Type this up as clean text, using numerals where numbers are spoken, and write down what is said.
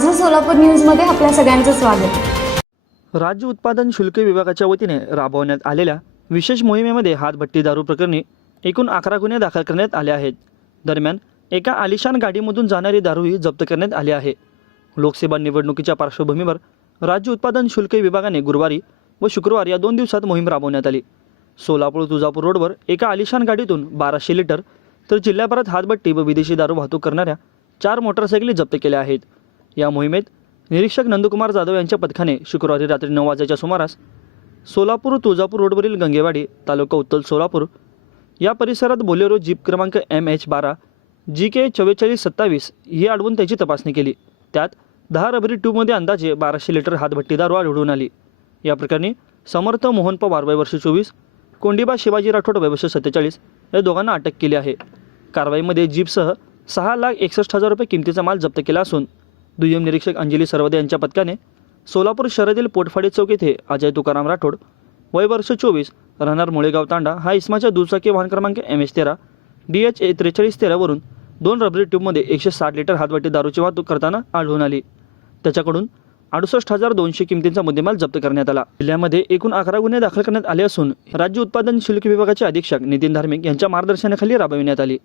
माझं सोलापूर न्यूजमध्ये आपल्या सगळ्यांचं स्वागत। राज्य उत्पादन शुल्क विभागाच्या वतीने राबवण्यात आलेल्या विशेष मोहिमेमध्ये हातभट्टी दारू प्रकरणी एकूण 11 गुन्हे दाखल करण्यात आले आहेत। दरम्यान एका आलिशान गाडीमधून जाणारी दारूही जप्त करण्यात आली आहे। लोकसभा निवडणुकीच्या पार्श्वभूमीवर राज्य उत्पादन शुल्क विभागाने गुरुवारी व शुक्रवारी या 2 दिवसात मोहीम राबवण्यात आली। सोलापूर तुळजापूर रोडवर एका आलिशान गाडीतून 1200 लिटर तर जिल्ह्याभरात हातभट्टी व विदेशी दारू वाहतूक करणाऱ्या 4 मोटारसायकली जप्त केल्या आहेत। या मोहिमेत निरीक्षक नंदकुमार जाधव यांच्या पथकाने शुक्रवारी रात्री 9 वाजेच्या सुमारास सोलापूर तुळजापूर रोडवरील गंगेवाडी तालुका उत्तल सोलापूर या परिसरात बोलेरो जीप क्रमांक MH12 GK 4427 ही अडवून त्याची तपासणी केली। त्यात 10 रबरी ट्यूबमध्ये अंदाजे 1200 लिटर हातभट्टी दारू आढळून आली। या प्रकरणी समर्थ मोहन पवार वय वर्ष 24, कोंडीबा शिवाजी राठोड वय वर्ष 47 या दोघांना अटक केली आहे। कारवाईमध्ये जीपसह 6,61,000 रुपये किमतीचा माल जप्त केला असून दुय्यम निरीक्षक अंजली सरवदे यांच्या पथकाने सोलापूर शहरातील पोटफाडी चौक येथे अजय तुकाराम राठोड वय वर्ष 24 राहणार मुळेगाव तांडा हा इसमाच्या दुचाकी वाहन क्रमांक MH13 DH 4313 वरून 2 रबरी ट्यूबमध्ये 160 लिटर हातभट्टी दारूची वाहतूक करताना आढळून आली। त्याच्याकडून 68,200 किमतीचा मुद्देमाल जप्त करण्यात आला। जिल्ह्यामध्ये एकूण 11 गुन्हे दाखल करण्यात आले असून राज्य उत्पादन शुल्क विभागाचे अधीक्षक नितीन धार्मिक यांच्या मार्गदर्शनाखाली राबविण्यात आली।